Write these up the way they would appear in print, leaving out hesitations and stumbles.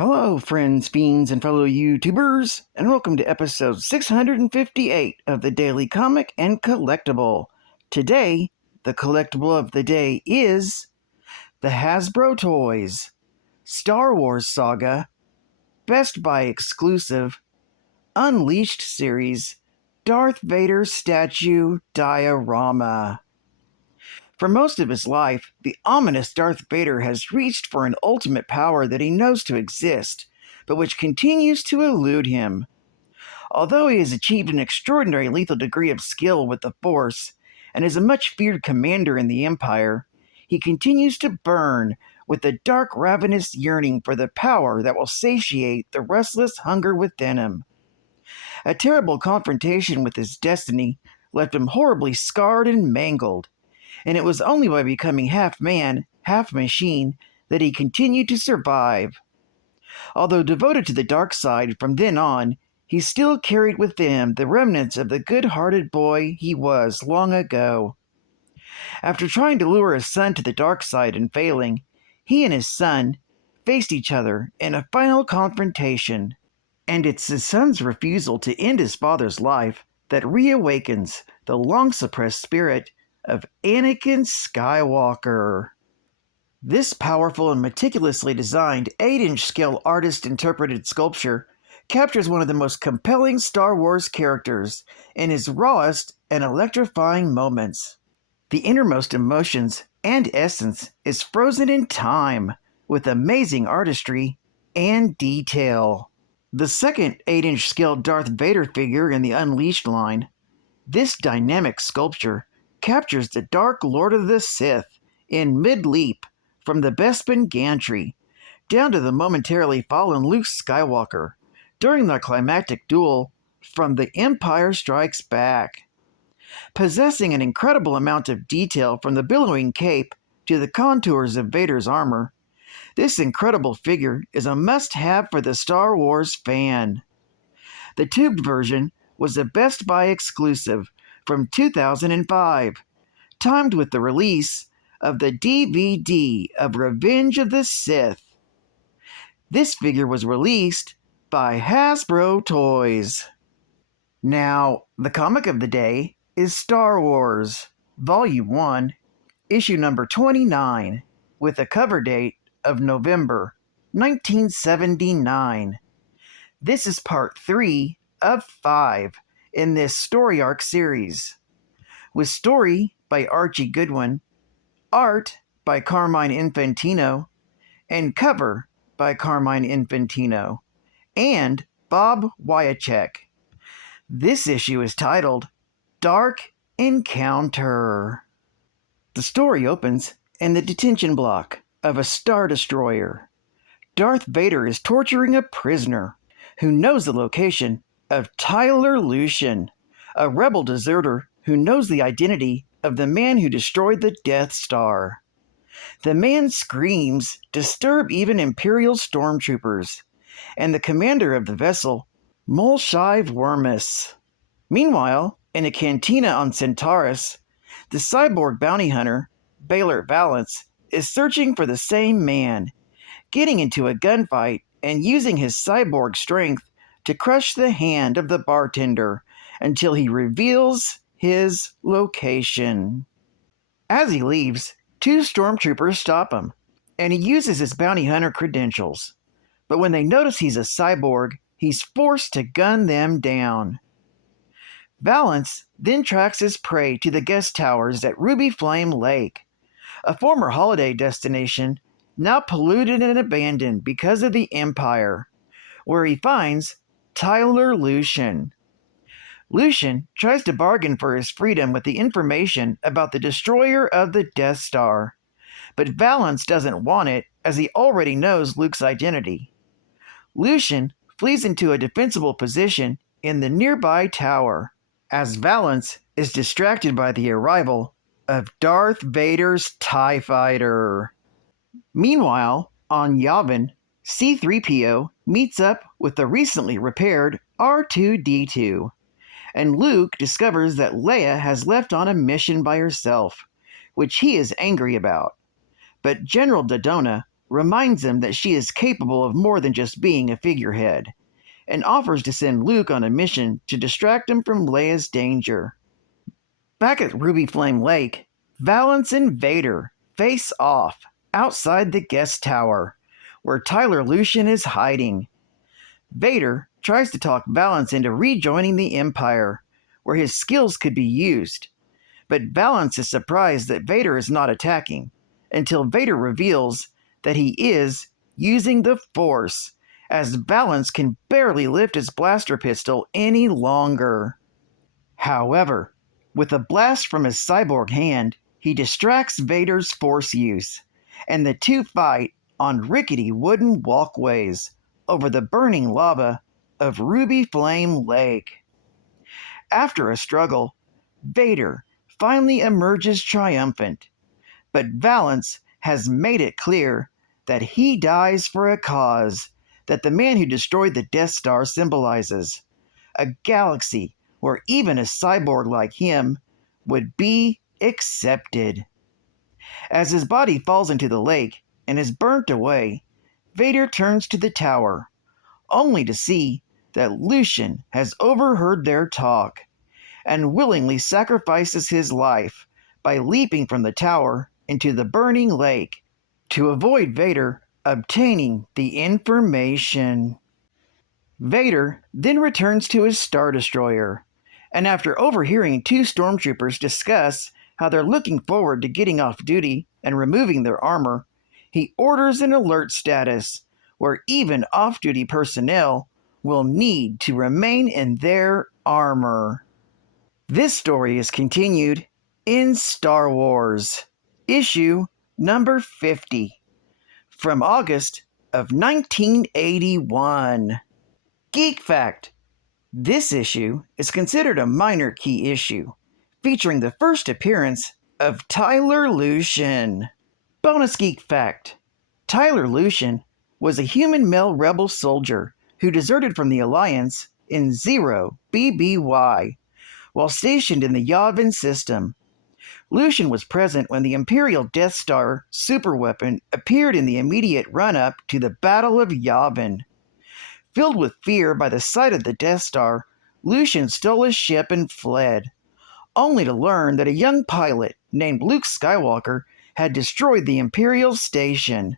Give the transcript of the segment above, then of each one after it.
Hello, friends, fiends, and fellow YouTubers, and welcome to episode 658 of the Daily Comic and Collectible. Today, the collectible of the day is the Hasbro Toys Star Wars Saga Best Buy Exclusive Unleashed Series Darth Vader Statue Diorama. For most of his life, the ominous Darth Vader has reached for an ultimate power that he knows to exist, but which continues to elude him. Although he has achieved an extraordinary lethal degree of skill with the Force, and is a much feared commander in the Empire, he continues to burn with a dark, ravenous yearning for the power that will satiate the restless hunger within him. A terrible confrontation with his destiny left him horribly scarred and mangled, and it was only by becoming half man, half machine that he continued to survive. Although devoted to the dark side from then on, he still carried within him the remnants of the good-hearted boy he was long ago. After trying to lure his son to the dark side and failing, he and his son faced each other in a final confrontation, and it's his son's refusal to end his father's life that reawakens the long-suppressed spirit of Anakin Skywalker. This powerful and meticulously designed 8-inch scale artist-interpreted sculpture captures one of the most compelling Star Wars characters in his rawest and electrifying moments. The innermost emotions and essence is frozen in time with amazing artistry and detail. The second 8-inch scale Darth Vader figure in the Unleashed line, this dynamic sculpture captures the Dark Lord of the Sith in mid-leap from the Bespin gantry down to the momentarily fallen Luke Skywalker during the climactic duel from The Empire Strikes Back. Possessing an incredible amount of detail from the billowing cape to the contours of Vader's armor, this incredible figure is a must-have for the Star Wars fan. The tubed version was a Best Buy exclusive from 2005, timed with the release of the DVD of Revenge of the Sith. This figure was released by Hasbro Toys. Now, the comic of the day is Star Wars, Volume 1, Issue number 29, with a cover date of November 1979. This is part 3 of 5 in this story arc series, with story by Archie Goodwin, art by Carmine Infantino, and cover by Carmine Infantino, and Bob Wyacek. This issue is titled Dark Encounter. The story opens in the detention block of a Star Destroyer. Darth Vader is torturing a prisoner who knows the location of Tyler Lucian, a rebel deserter who knows the identity of the man who destroyed the Death Star. The man screams, disturb even Imperial stormtroopers, and the commander of the vessel, Molshive Wormus. Meanwhile, in a cantina on Centaurus, the cyborg bounty hunter, Baylor Valance, is searching for the same man, getting into a gunfight and using his cyborg strength to crush the hand of the bartender until he reveals his location. As he leaves, 2 stormtroopers stop him, and he uses his bounty hunter credentials. But when they notice he's a cyborg, he's forced to gun them down. Valance then tracks his prey to the guest towers at Ruby Flame Lake, a former holiday destination now polluted and abandoned because of the Empire, where he finds Tyler Lucian. Lucian tries to bargain for his freedom with the information about the destroyer of the Death Star, but Valance doesn't want it as he already knows Luke's identity. Lucian flees into a defensible position in the nearby tower, as Valance is distracted by the arrival of Darth Vader's TIE Fighter. Meanwhile, on Yavin, C-3PO meets up with the recently repaired R2-D2, and Luke discovers that Leia has left on a mission by herself, which he is angry about. But General Dodonna reminds him that she is capable of more than just being a figurehead, and offers to send Luke on a mission to distract him from Leia's danger. Back at Ruby Flame Lake, Valance and Vader face off outside the guest tower, where Tyler Lucian is hiding. Vader tries to talk Valance into rejoining the Empire, where his skills could be used, but Valance is surprised that Vader is not attacking, until Vader reveals that he is using the Force, as Valance can barely lift his blaster pistol any longer. However, with a blast from his cyborg hand, he distracts Vader's Force use, and the two fight on rickety wooden walkways over the burning lava of Ruby Flame Lake. After a struggle, Vader finally emerges triumphant, but Valance has made it clear that he dies for a cause that the man who destroyed the Death Star symbolizes, a galaxy where even a cyborg like him would be accepted. As his body falls into the lake and is burnt away, Vader turns to the tower, only to see that Lucian has overheard their talk and willingly sacrifices his life by leaping from the tower into the burning lake to avoid Vader obtaining the information. Vader then returns to his Star Destroyer, and after overhearing two stormtroopers discuss how they're looking forward to getting off duty and removing their armor, he orders an alert status where even off-duty personnel will need to remain in their armor. This story is continued in Star Wars, issue number 50, from August of 1981. Geek Fact: this issue is considered a minor key issue, featuring the first appearance of Tyler Lucian. Bonus Geek Fact: Tyler Lucian was a human male rebel soldier who deserted from the Alliance in 0 BBY while stationed in the Yavin system. Lucian was present when the Imperial Death Star superweapon appeared in the immediate run-up to the Battle of Yavin. Filled with fear by the sight of the Death Star, Lucian stole his ship and fled, only to learn that a young pilot named Luke Skywalker had destroyed the Imperial station.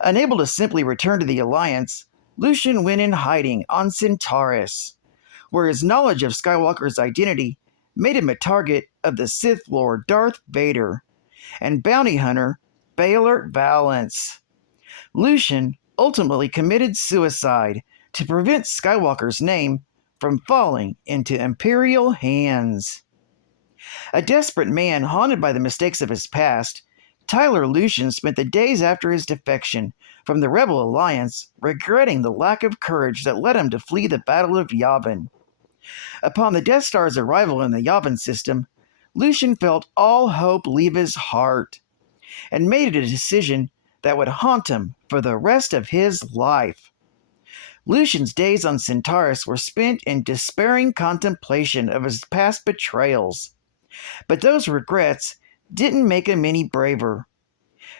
Unable to simply return to the Alliance, Lucian went in hiding on Centaurus, where his knowledge of Skywalker's identity made him a target of the Sith Lord Darth Vader and bounty hunter Baylor Valance. Lucian ultimately committed suicide to prevent Skywalker's name from falling into Imperial hands. A desperate man haunted by the mistakes of his past, Tyler Lucian spent the days after his defection from the Rebel Alliance regretting the lack of courage that led him to flee the Battle of Yavin. Upon the Death Star's arrival in the Yavin system, Lucian felt all hope leave his heart and made a decision that would haunt him for the rest of his life. Lucian's days on Centaurus were spent in despairing contemplation of his past betrayals, but those regrets didn't make him any braver.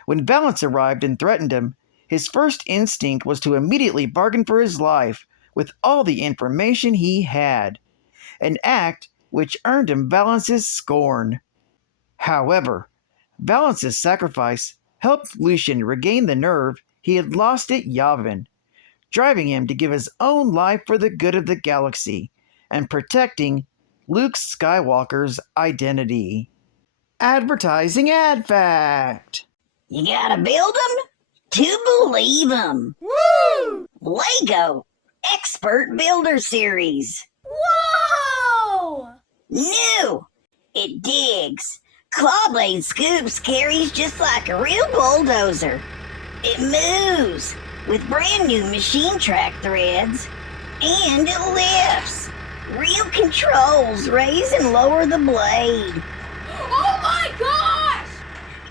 When Valance arrived and threatened him, his first instinct was to immediately bargain for his life with all the information he had, an act which earned him Valance's scorn. However, Valance's sacrifice helped Lucian regain the nerve he had lost at Yavin, driving him to give his own life for the good of the galaxy and protecting Luke Skywalker's identity. Advertising ad fact. You gotta build them to believe them. Woo! Lego Expert Builder Series. Whoa! New. It digs. Claw blade scoops carries just like a real bulldozer. It moves with brand new machine track threads. And it lifts. Real controls raise and lower the blade. Oh my gosh!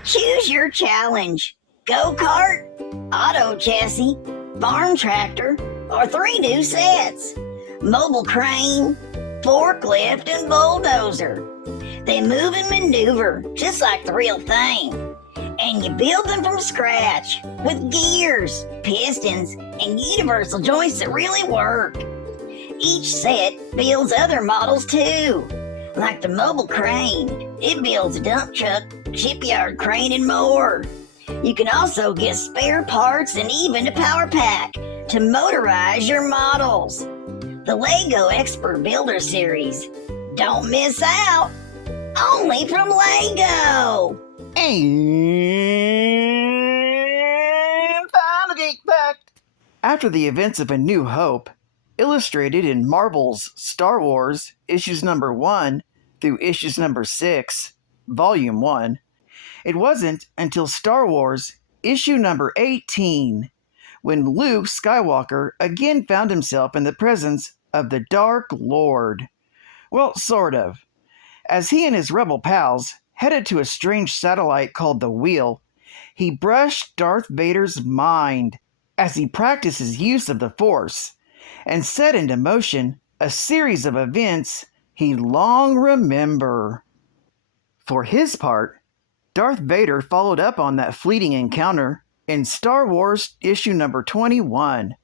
Choose your challenge. Go-kart, auto chassis, farm tractor, or 3 new sets. Mobile crane, forklift, and bulldozer. They move and maneuver just like the real thing. And you build them from scratch with gears, pistons, and universal joints that really work. Each set builds other models too, like the mobile crane. It builds a dump truck, shipyard crane, and more. You can also get spare parts and even a power pack to motorize your models. The Lego Expert Builder Series. Don't miss out. Only from Lego. And final geek fact. After the events of A New Hope, illustrated in Marvel's Star Wars issues number 1 through issues number 6, volume 1, it wasn't until Star Wars issue number 18 when Luke Skywalker again found himself in the presence of the Dark Lord. Well, sort of. As he and his rebel pals headed to a strange satellite called the Wheel, he brushed Darth Vader's mind as he practiced his use of the Force and set into motion a series of events he'd long remember. For his part, Darth Vader followed up on that fleeting encounter in Star Wars issue number 21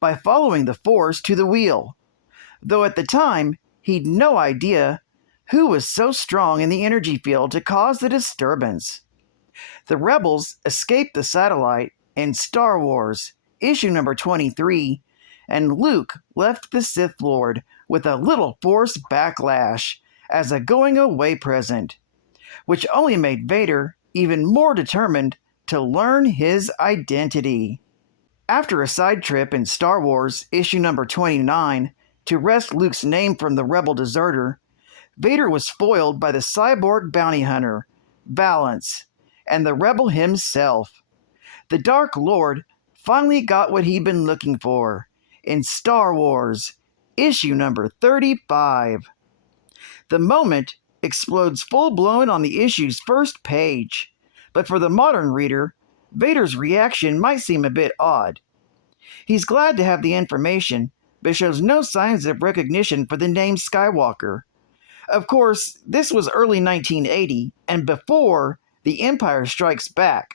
by following the Force to the Wheel, though at the time he'd no idea who was so strong in the energy field to cause the disturbance. The rebels escaped the satellite in Star Wars issue number 23, and Luke left the Sith Lord with a little Force backlash as a going-away present, which only made Vader even more determined to learn his identity. After a side trip in Star Wars issue number 29 to wrest Luke's name from the rebel deserter, Vader was foiled by the cyborg bounty hunter, Valance, and the rebel himself. The Dark Lord finally got what he'd been looking for in Star Wars issue number 35. The moment explodes full-blown on the issue's first page, but for the modern reader, Vader's reaction might seem a bit odd. He's glad to have the information, but shows no signs of recognition for the name Skywalker. Of course, this was early 1980 and before The Empire Strikes Back,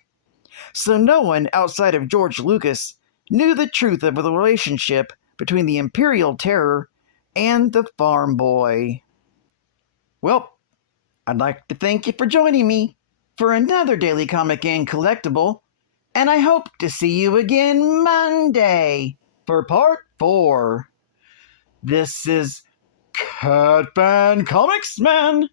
so no one outside of George Lucas knew the truth of the relationship between the Imperial Terror and the farm boy. Well, I'd like to thank you for joining me for another Daily Comic and Collectible, and I hope to see you again Monday for Part 4. This is Cat Fan Comics Man,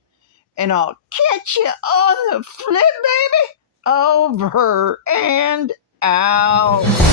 and I'll catch you on the flip, baby. Over and out.